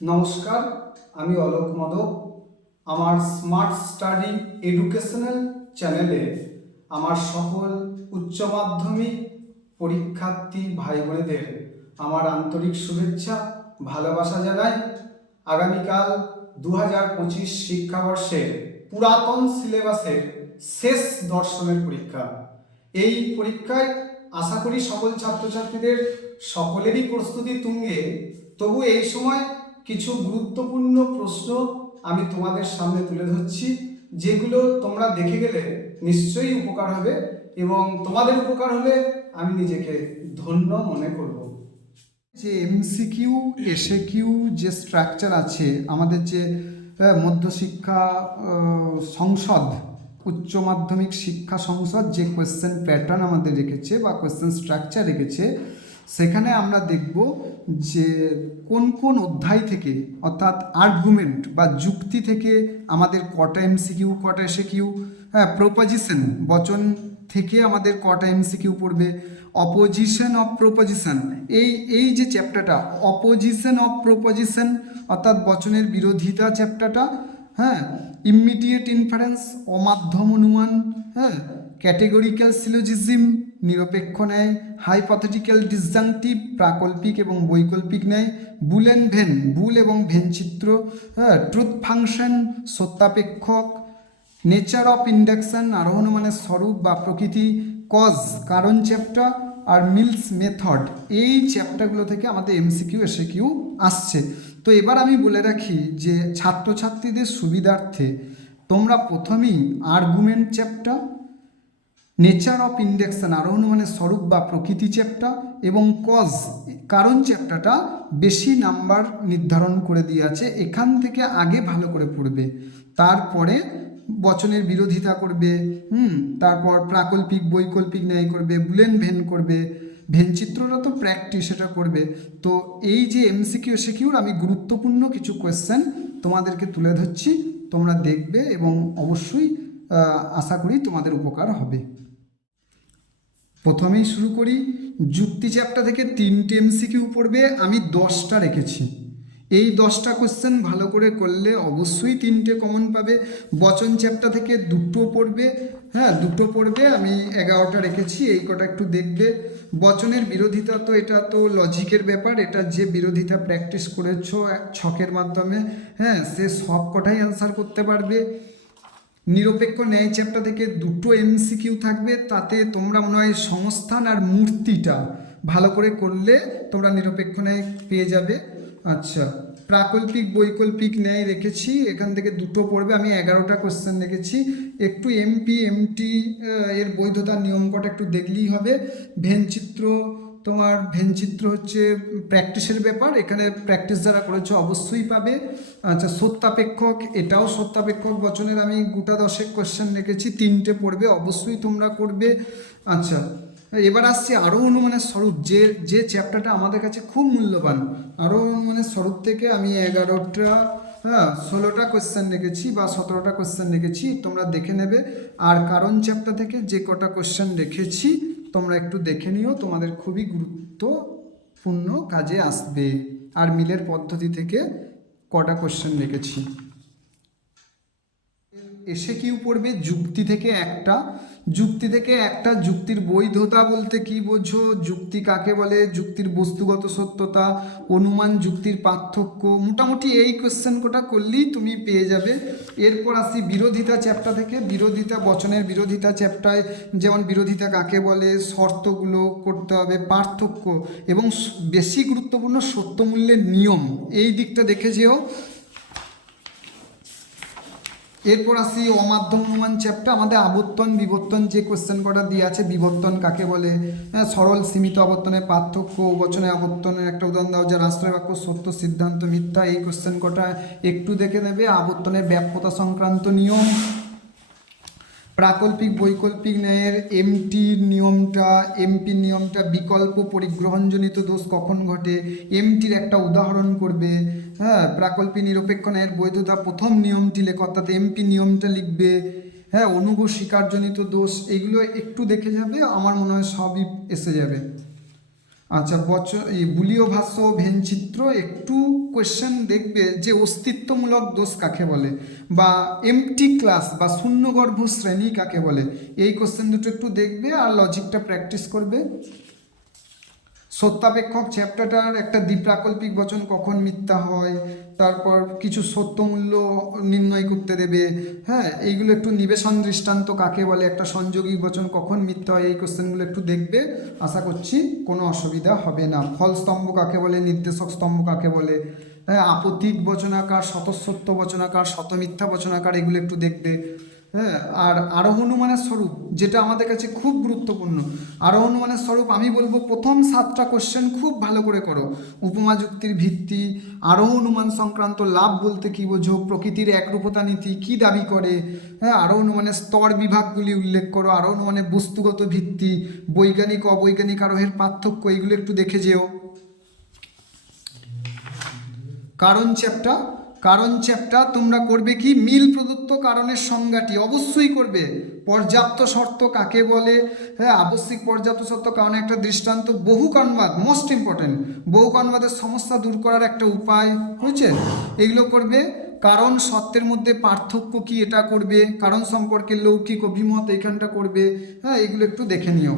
নমস্কার, আমি অলোক মদক। আমার স্মার্ট স্টাডি এডুকেশনাল চ্যানেলে আমার সকল উচ্চ মাধ্যমিক পরীক্ষার্থী ভাই বোনেদের আমার আন্তরিক শুভেচ্ছা, ভালোবাসা জানাই। আগামীকাল 2025 শিক্ষাবর্ষের পুরাতন সিলেবাসের শেষ দর্শনের পরীক্ষা। এই পরীক্ষায় আশা করি সকল ছাত্রছাত্রীদের সকলেরই প্রস্তুতি তুঙ্গে। তবু এই সময় কিছু গুরুত্বপূর্ণ প্রশ্ন আমি তোমাদের সামনে তুলে ধরছি, যেগুলো তোমরা দেখে গেলে নিশ্চয়ই উপকার হবে, এবং তোমাদের উপকার হলে আমি নিজেকে ধন্য মনে করব। যে এমসিকিউ এসএকিউ যে স্ট্রাকচার আছে, আমাদের যে মধ্যশিক্ষা সংসদ, উচ্চ মাধ্যমিক শিক্ষা সংসদ যে কোয়েশ্চেন প্যাটার্ন আমাদের রেখেছে বা কোয়েশ্চেন স্ট্রাকচার রেখেছে, সেখানে আমরা দেখব যে কোন কোন অধ্যায় থেকে, অর্থাৎ আর্গুমেন্ট বা যুক্তি থেকে আমাদের কটা এমসিকিউ, কটা এসএকিউ, প্রপোজিশন বচন থেকে আমাদের কটা এমসিকিউ পড়বে, অপোজিশন অফ প্রপোজিশন, এই যে চ্যাপ্টারটা অপোজিশন অফ প্রপোজিশন অর্থাৎ বচনের বিরোধিতা চ্যাপ্টারটা, ইমিডিয়েট ইনফারেন্স, অমাধ্যম অনুমান, ক্যাটেগরিক্যাল সিলোজিজম, নিরপেক্ষ ন্যায়, হাইপোথেটিক্যাল ডিসজাংটিভ, প্রাকল্পিক এবং বৈকল্পিক ন্যায়, বুল অ্যান্ড ভেন, বুল এবং ভেন চিত্র, ট্রুথ ফাংশন, সত্যাপেক্ষক, নেচার অফ ইন্ডাকশন, আরোহণ মানে স্বরূপ বা প্রকৃতি, কজ কারণ চ্যাপ্টার, আর মিলস মেথড, এই চ্যাপ্টারগুলো থেকে আমাদের এমসিকিউ এসএকিউ আসছে। তো এবার আমি বলে রাখি যে ছাত্রছাত্রীদের সুবিধার্থে তোমরা প্রথমেই argument chapter, nature of induction আরোহণ মানে স্বরূপ বা প্রকৃতি চ্যাপ্টার, এবং কজ কারণ চ্যাপ্টারটা বেশি নাম্বার নির্ধারণ করে দিয়ে আছে, এখান থেকে আগে ভালো করে পড়বে। তারপরে বচনের বিরোধিতা করবে, তারপর প্রাকল্পিক বৈকল্পিক ন্যায় করবে, বুলেন ভেন করবে, ভেন চিত্রটা তো প্র্যাকটিস এটা করবে। তো এই যে এমসিকিউ এসএকিউর আমি গুরুত্বপূর্ণ কিছু কোয়েশ্চেন তোমাদেরকে তুলে ধরছি, তোমরা দেখবে এবং অবশ্যই আশা করি তোমাদের উপকার হবে। প্রথমেই শুরু করি। যুক্তি চ্যাপ্টার থেকে 3টে এমসিকিউ পড়বে, আমি 10টা রেখেছি। এই 10টা কোশ্চেন ভালো করে করলে অবশ্যই 3টে কমন পাবে। বচন চ্যাপ্টার থেকে 2টো পড়বে, 2টো পড়বে, আমি 11টা রেখেছি, এই কটা একটু দেখবে। বচনের বিরোধিতা তো এটা তো লজিকের ব্যাপার, এটা যে বিরোধিতা প্র্যাকটিস করেছো ছকের মাধ্যমে, সে সব কটাই অ্যান্সার করতে পারবে। নিরপেক্ষ ন্যায় চ্যাপ্টার থেকে 2টো এমসিকিউ থাকবে, তাতে তোমরা মনে হয় সংস্থান আর মূর্তিটা ভালো করে করলে তোমরা নিরপেক্ষ ন্যায় পেয়ে যাবে। আচ্ছা, প্রাকল্পিক বৈকল্পিক ন্যায় রেখেছি, এখান থেকে 2টো পড়বে, আমি 11টা কোশ্চেন রেখেছি। একটু এমপি এমটি এর বৈধতার নিয়ম কটা একটু দেখলেই হবে। ভেনচিত্র, তোমার ভেনচিত্র হচ্ছে প্র্যাকটিসের ব্যাপার, এখানে প্র্যাকটিস যারা করেছো অবশ্যই পাবে। আচ্ছা, সত্যাপেক্ষক, এটাও সত্যাপেক্ষক বচনের আমি গোটা 10 কোশ্চেন রেখেছি, 3টে পড়বে, অবশ্যই তোমরা করবে। আচ্ছা, এবার আসছি আরও অনুমানের স্বরূপ, যে চ্যাপ্টারটা আমাদের কাছে খুব মূল্যবান। আরও অনুমানের স্বরূপ থেকে আমি 11টা 16টা কোশ্চেন রেখেছি বা 17টা কোশ্চেন রেখেছি, তোমরা দেখে নেবে। আর কারণ চ্যাপ্টার থেকে যে কটা কোশ্চেন রেখেছি তোমরা একটু দেখে নিও, তোমাদের খুবই গুরুত্বপূর্ণ কাজে আসবে। আর মিলের পদ্ধতি থেকে কটা কোশ্চেন রেখেছি। এসএকিউ পড়বে যুক্তি থেকে একটা, যুক্তির বৈধতা বলতে কি বোঝো, যুক্তি কাকে বলে, যুক্তির বস্তুগত সত্যতা, অনুমান, যুক্তির পার্থক্য, মোটামুটি এই কোশ্চেন কটা করলেই তুমি পেয়ে যাবে। এরপর আসি বিরোধিতা চ্যাপ্টার থেকে। বিরোধিতা, বচনের বিরোধিতা চ্যাপ্টারে যেমন বিরোধিতা কাকে বলে, শর্তগুলো করতে হবে, পার্থক্য এবং বেশি গুরুত্বপূর্ণ সত্যমূল্যের নিয়ম, এই দিকটা দেখে যেও। এরপর আসি অমাধ্যম অনুমান চ্যাপ্টার, আমাদের আবর্তন বিবর্তন যে কোশ্চেন কটা দিয়ে আছে, বিবর্তন কাকে বলে, সরল সীমিত আবর্তনের পার্থক্য, বচনে আবর্তনের একটা উদাহরণ দাও, যার আশ্রয় বাক্য সত্য সিদ্ধান্ত মিথ্যা, এই কোশ্চেন কটা একটু দেখে নেবে। আবর্তনের ব্যাপ্যতা সংক্রান্ত নিয়ম, প্রাকল্পিক বৈকল্পিক ন্যায়ের এমপির নিয়মটা, বিকল্প পরিগ্রহণজনিত দোষ কখন ঘটে, এমটির একটা উদাহরণ করবে। প্রাকল্পিক নিরপেক্ষ ন্যায়ের বৈধতা প্রথম নিয়মটি লেখো, অর্থাৎ এমপি নিয়মটা লিখবে। অনুগ স্বীকারজনিত দোষ, এগুলো একটু দেখে যাবে, আমার মনে হয় সবই এসে যাবে। আচ্ছা, এই বুলীয় ভাষ্য ভেনচিত্র একটু কোয়েশ্চেন দেখবে যে অস্তিত্বমূলক দোষ কাকে বলে, বা এমটি ক্লাস বা শূন্যগর্ভ শ্রেণী কাকে বলে, এই কোয়েশ্চেন দুটো একটু দেখবে আর লজিকটা প্র্যাকটিস করবে। সত্যাপেক্ষক চ্যাপ্টারটার একটা দ্বিপ্রাকল্পিক বচন কখন মিথ্যা হয়, তারপর কিছু সত্যমূল্য নির্ণয় করতে দেবে, হ্যাঁ, এইগুলো একটু নিবেশন দৃষ্টান্ত কাকে বলে, একটা সংযোগী বচন কখন মিথ্যা হয়, এই কোশ্চেনগুলো একটু দেখবে। আশা করছি কোনো অসুবিধা হবে না। ফল স্তম্ভ কাকে বলে, নির্দেশক স্তম্ভ কাকে বলে, হ্যাঁ, আপতিক বচনাকার, স্বতঃসত্য বচনাকার, শতমিথ্যা বচনাকার, এগুলো একটু দেখবে। হ্যাঁ, আর আরোহ অনুমানের স্বরূপ যেটা আমাদের কাছে খুব গুরুত্বপূর্ণ, আরোহ অনুমানের স্বরূপ আমি বলবো প্রথম 7টা কোশ্চেন খুব ভালো করে করো। উপমা যুক্তির ভিত্তি, আরোহ অনুমান সংক্রান্ত লাভ বলতে কী বোঝো, প্রকৃতির একরূপতা নীতি কী দাবি করে, হ্যাঁ, আরোহ অনুমানের স্তর বিভাগগুলি উল্লেখ করো, আরোহ অনুমানের বস্তুগত ভিত্তি, বৈজ্ঞানিক অবৈজ্ঞানিক আরোহের পার্থক্য, এগুলো একটু দেখে যেও। কারণ চ্যাপ্টার তোমরা করবে কি, মিল প্রদত্ত কারণের সংজ্ঞাটি অবশ্যই করবে। পর্যাপ্ত শর্ত কাকে বলে, হ্যাঁ, আবশ্যিক পর্যাপ্ত শর্ত, কারণে একটা দৃষ্টান্ত, বহু কারণবাদ মোস্ট ইম্পর্টেন্ট, বহু কারণবাদের সমস্যা দূর করার একটা উপায়, বুঝছে, এগুলো করবে। কারণ সত্যের মধ্যে পার্থক্য কি, এটা করবে। কারণ সম্পর্কে লৌকিক অভিমত এইখানটা করবে। হ্যাঁ, এগুলো একটু দেখে নিও।